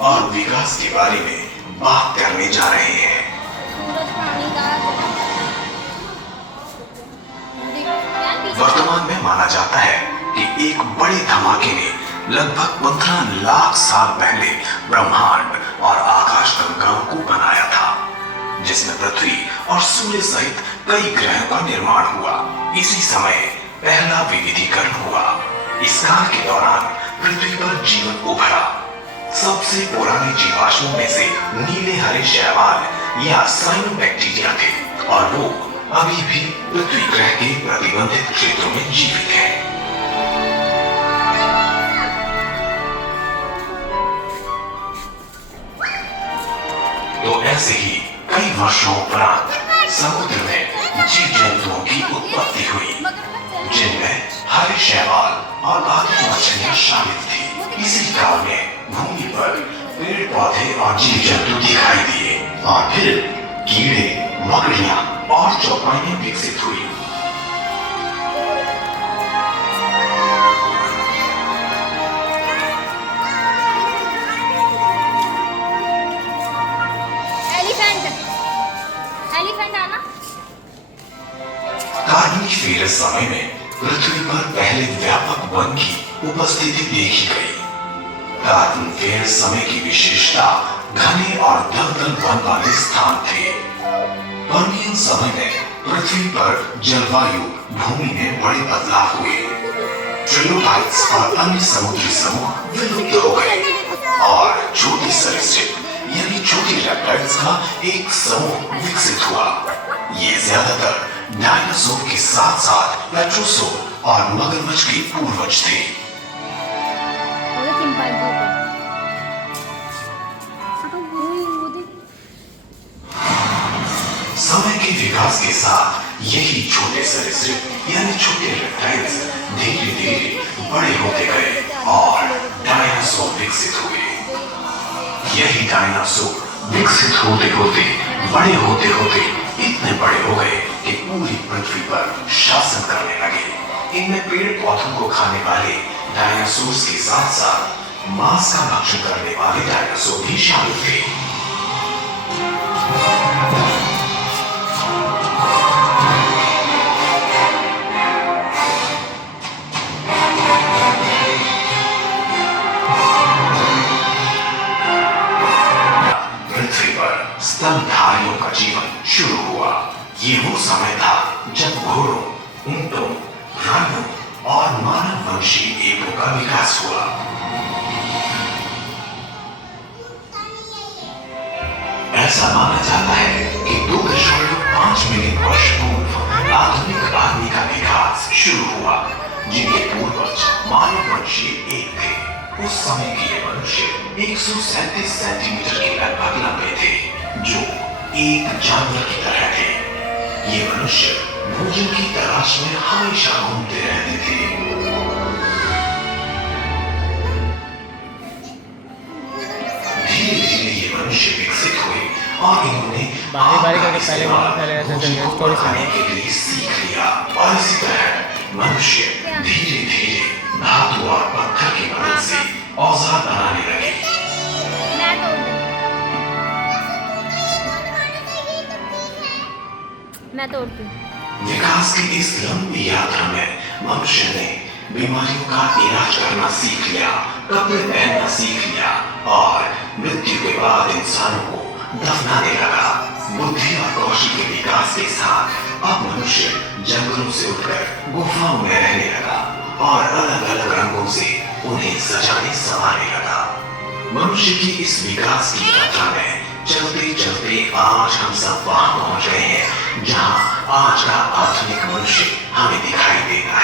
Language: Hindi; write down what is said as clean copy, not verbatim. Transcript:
और विकास के बारे में बात करने जा रहे हैं। वर्तमान में माना जाता है कि एक बड़े धमाके ने लगभग 15 लाख साल पहले ब्रह्मांड और आकाश गंगाओं को बनाया था, जिसमें पृथ्वी और सूर्य सहित कई ग्रहों का निर्माण हुआ। इसी समय पहला विविधीकरण हुआ। इस काल के दौरान पृथ्वी पर जीवन उभरा। सबसे पुराने जीवाश्मों में से नीले हरे शैवाल या साइनोबैक्टीरिया थे और वो अभी भी पृथ्वी ग्रह के प्रतिबंधित क्षेत्रों में जीवित हैं। तो ऐसे ही कई वर्षों उपरांत समुद्र में जीव जंतुओं की उत्पत्ति हुई, जिनमें हरे शैवाल और बाकी मछलियां शामिल थी। इसी काल में भूमि पर पेड़ पौधे और जीव जंतु दिखाई दिए और फिर कीड़े, मकड़ियां और चौपाइयां विकसित हुई। एलिफेंट आना। कार्बोनिफेरस समय में पृथ्वी पर पहले व्यापक वन की उपस्थिति देखी गई। कार्बोनिफेरस समय की विशेषता घने और दलदल वन वाले स्थान थे। पर्मियन समय में पृथ्वी पर जलवायु भूमि में बड़े बदलाव हुए। ट्रिलोबाइट्स और अन्य समुद्री समूह विलुप्त हो गए और छोटे सरीसृप यानी छोटे रेप्टाइल्स का एक समूह विकसित हुआ। ये ज्यादातर डायनासोर के साथ साथ प्लेट्रोसोर और मगरमच्छ के पूर्वज थे। समय के विकास के साथ यही छोटे सरीसृप यानी छोटे रेप्टाइल्स धीरे धीरे बड़े होते गए और डायनासोर विकसित हुए। यही डायनासोर विकसित होते होते बड़े होते होते इतने बड़े हो गए कि पूरी पृथ्वी पर शासन करने लगे। इनमें पेड़ पौधों को खाने वाले डायनासोर के साथ साथ मांस का भक्षण करने वाले डायनासोर भी शामिल थे। स्तनधारियों का जीवन शुरू हुआ। ये वो समय था जब घोड़ों, ऊंटों, रणों और मानव वंशी एपों का विकास हुआ। ऐसा माना जाता है कि 2.5 मिलियन वर्ष पूर्व आधुनिक आदमी का विकास शुरू हुआ, जिनके पूर्वज मानव वंशी एप थे। उस समय के ये मनुष्य 137 सेंटीमीटर के लगभग लंबे थे, जो एक जानवर की तरह थे। ये मनुष्य भोजन की तलाश में हमेशा घूमते रहते थे। धीरे धीरे ये मनुष्य विकसित हुए और इन्होंने भोजन को खाने के लिए सीख लिया। और इसी तरह मनुष्य धीरे धीरे धातु और पत्थर की मदद से औजार बनाने लगे। मैं तोड़ती हूँ। विकास की इस लंबी यात्रा में मनुष्य ने बीमारियों का इलाज करना सीख लिया, कपड़े पहनना सीख लिया और मृत्यु के बाद इंसानों को दफनाने लगा। बुद्धि और कौशल के विकास के साथ अब मनुष्य जंगलों से उठकर गुफाओं में रहने लगा और अलग अलग रंगों से उन्हें सजाने संवारने लगा। मनुष्य की इस विकास की यात्रा में चलते चलते आज हम सब वहां पहुंच गए हैं जहां आज का आधुनिक मनुष्य हमें दिखाई देता है।